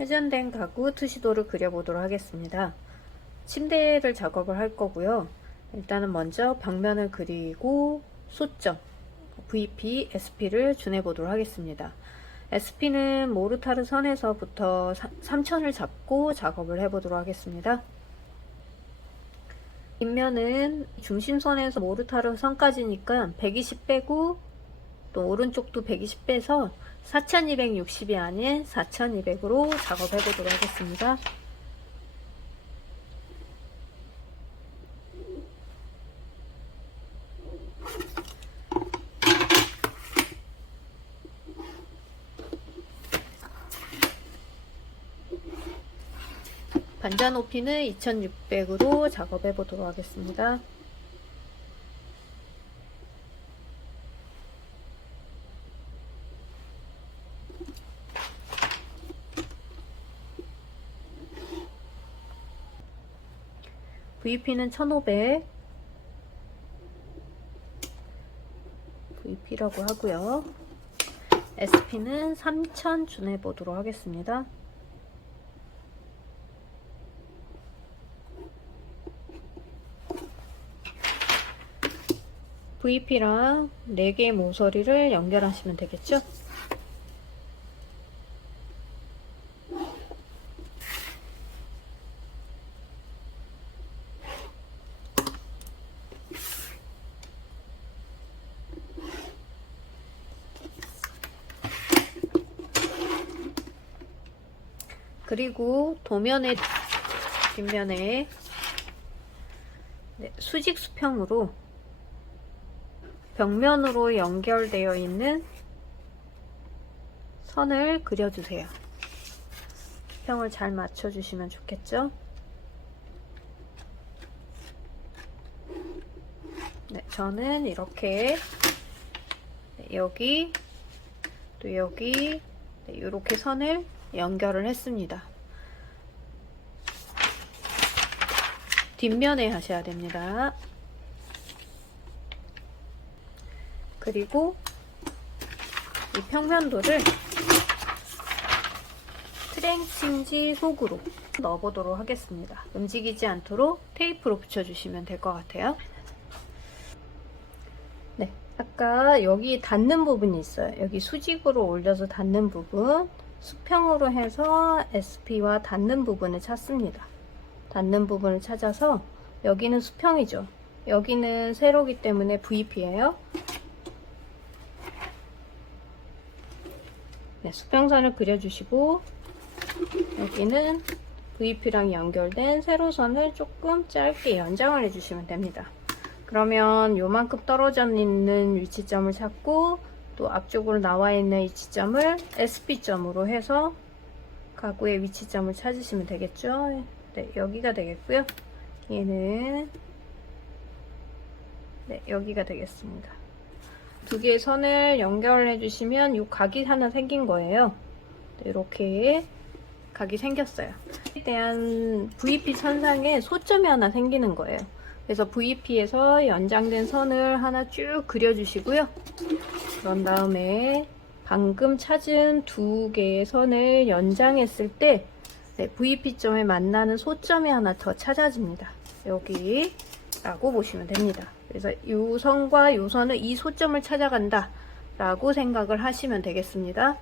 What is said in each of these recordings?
회전된 가구 투시도를 그려보도록 하겠습니다. 침대를 작업을 할 거고요. 일단은 먼저 벽면을 그리고 소점 VP, SP를 준해 보도록 하겠습니다. SP는 모르타르 선에서부터 3천을 잡고 작업을 해보도록 하겠습니다. 뒷면은 중심선에서 모르타르 선까지니까 120 빼고 또 오른쪽도 120 빼서 4260이 아닌 4200으로 작업해 보도록 하겠습니다. 반자 높이는 2600으로 작업해 보도록 하겠습니다. VP는 1500 VP라고 하고요. SP는 3000 준해 보도록 하겠습니다. VP랑 4개의 모서리를 연결하시면 되겠죠? 그리고 도면의 뒷면에 네, 수직 수평으로 벽면으로 연결되어 있는 선을 그려주세요. 수평을 잘 맞춰주시면 좋겠죠? 네, 저는 이렇게 네, 여기 또 여기 네, 이렇게 선을 연결을 했습니다. 뒷면에 하셔야 됩니다. 그리고 이 평면도를 트랭칭지 속으로 넣어보도록 하겠습니다. 움직이지 않도록 테이프로 붙여주시면 될 것 같아요. 네, 아까 여기 닿는 부분이 있어요. 여기 수직으로 올려서 닿는 부분, 수평으로 해서 SP와 닿는 부분을 찾습니다. 닿는 부분을 찾아서 여기는 수평이죠. 여기는 세로기 때문에 VP예요. 네, 수평선을 그려주시고 여기는 VP랑 연결된 세로선을 조금 짧게 연장을 해주시면 됩니다. 그러면 요만큼 떨어져 있는 위치점을 찾고 또 앞쪽으로 나와 있는 위치점을 SP점으로 해서 가구의 위치점을 찾으시면 되겠죠. 네, 여기가 되겠고요. 얘는 네, 여기가 되겠습니다. 두 개의 선을 연결해 주시면 이 각이 하나 생긴 거예요. 네, 이렇게 각이 생겼어요. 에 대한 VP 선상에 소점이 하나 생기는 거예요. 그래서 VP에서 연장된 선을 하나 쭉 그려주시고요. 그런 다음에 방금 찾은 두 개의 선을 연장했을 때 네, VP점에 만나는 소점이 하나 더 찾아집니다. 여기라고 보시면 됩니다. 그래서 이 선과 이 선은 이 소점을 찾아간다 라고 생각을 하시면 되겠습니다.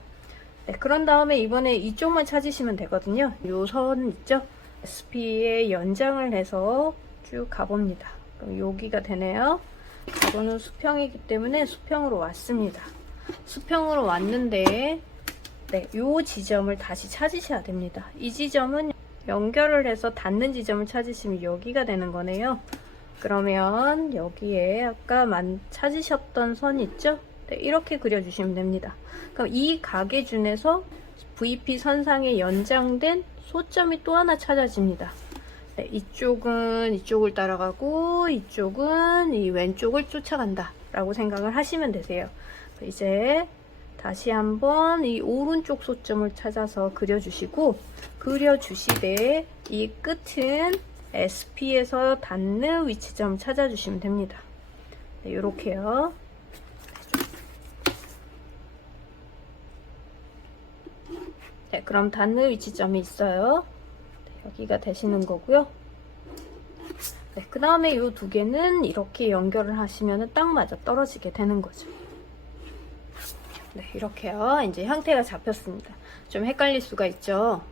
네, 그런 다음에 이번에 이쪽만 찾으시면 되거든요. 이 선 있죠? SP에 연장을 해서 쭉 가봅니다. 그럼 여기가 되네요. 가로는 수평이기 때문에 수평으로 왔습니다. 수평으로 왔는데 네, 이 지점을 다시 찾으셔야 됩니다. 이 지점은 연결을 해서 닿는 지점을 찾으시면 여기가 되는 거네요. 그러면 여기에 아까 만, 찾으셨던 선 있죠? 네, 이렇게 그려주시면 됩니다. 그럼 이 각의 준에서 VP 선상에 연장된 소점이 또 하나 찾아집니다. 네, 이쪽은 이쪽을 따라가고 이쪽은 이 왼쪽을 쫓아간다 라고 생각을 하시면 되세요. 이제 다시 한번 이 오른쪽 소점을 찾아서 그려주시고 그려주시되 이 끝은 SP에서 닿는 위치점 찾아주시면 됩니다. 네, 이렇게요. 네, 그럼 닿는 위치점이 있어요. 네, 여기가 되시는 거고요. 네, 그 다음에 이 두 개는 이렇게 연결을 하시면 딱 맞아 떨어지게 되는 거죠. 네, 이렇게요. 이제 형태가 잡혔습니다. 좀 헷갈릴 수가 있죠.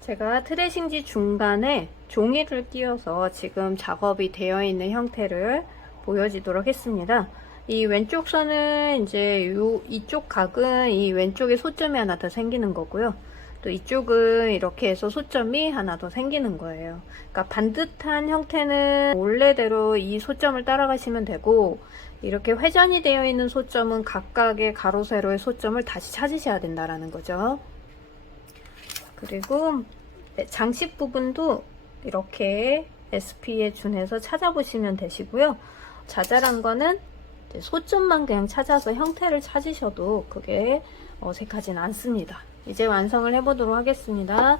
제가 트레싱지 중간에 종이를 띄워서 지금 작업이 되어 있는 형태를 보여지도록 했습니다. 이 왼쪽 선은 이제 요 이쪽 각은 이 왼쪽에 소점이 하나 더 생기는 거고요. 또 이쪽은 이렇게 해서 소점이 하나 더 생기는 거예요. 그러니까 반듯한 형태는 원래대로 이 소점을 따라가시면 되고 이렇게 회전이 되어 있는 소점은 각각의 가로 세로의 소점을 다시 찾으셔야 된다라는 거죠. 그리고 네, 장식 부분도 이렇게 SP에 준해서 찾아보시면 되시고요. 자잘한 거는 소점만 그냥 찾아서 형태를 찾으셔도 그게 어색하진 않습니다. 이제 완성을 해보도록 하겠습니다.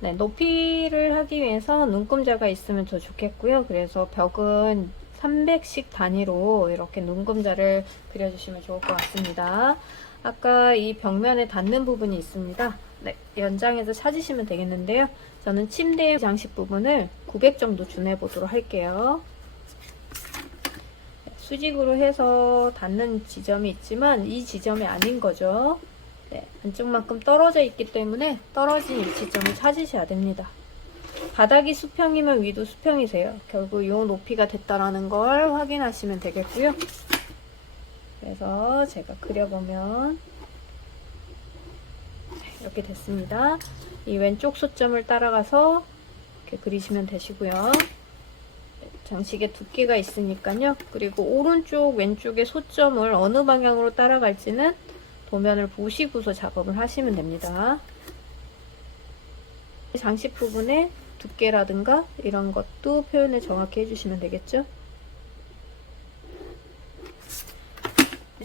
네, 높이를 하기 위해서 눈금자가 있으면 더 좋겠고요. 그래서 벽은 300씩 단위로 이렇게 눈금자를 그려주시면 좋을 것 같습니다. 아까 이 벽면에 닿는 부분이 있습니다. 네, 연장해서 찾으시면 되겠는데요. 저는 침대 장식 부분을 900 정도 준해 보도록 할게요. 네, 수직으로 해서 닿는 지점이 있지만 이 지점이 아닌 거죠. 네, 안쪽만큼 떨어져 있기 때문에 떨어진 위치점을 찾으셔야 됩니다. 바닥이 수평이면 위도 수평이세요. 결국 이 높이가 됐다라는 걸 확인하시면 되겠고요. 그래서 제가 그려보면 이렇게 됐습니다. 이 왼쪽 소점을 따라가서 이렇게 그리시면 되시고요. 장식에 두께가 있으니까요. 그리고 오른쪽, 왼쪽의 소점을 어느 방향으로 따라갈지는 도면을 보시고서 작업을 하시면 됩니다. 장식 부분에 두께라든가 이런 것도 표현을 정확히 해주시면 되겠죠.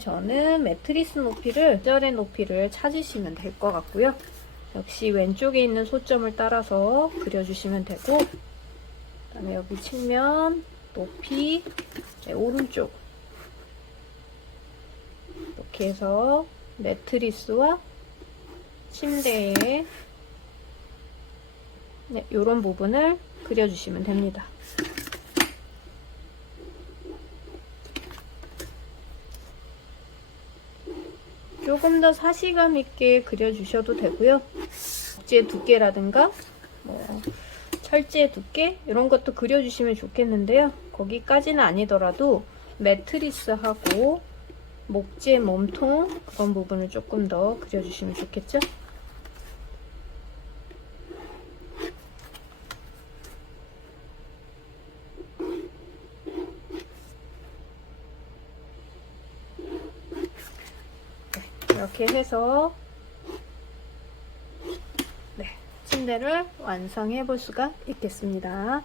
저는 매트리스 높이를 절의 높이를 찾으시면 될 것 같고요. 역시 왼쪽에 있는 소점을 따라서 그려주시면 되고 그다음에 여기 측면 높이 네, 오른쪽 이렇게 해서 매트리스와 침대에 네, 이런 부분을 그려주시면 됩니다. 조금 더 사시감 있게 그려주셔도 되고요. 목재 두께라든가 뭐 철제 두께 이런 것도 그려주시면 좋겠는데요. 거기까지는 아니더라도 매트리스하고 목재 몸통 그런 부분을 조금 더 그려주시면 좋겠죠. 이렇게 해서 네, 침대를 완성해 볼 수가 있겠습니다.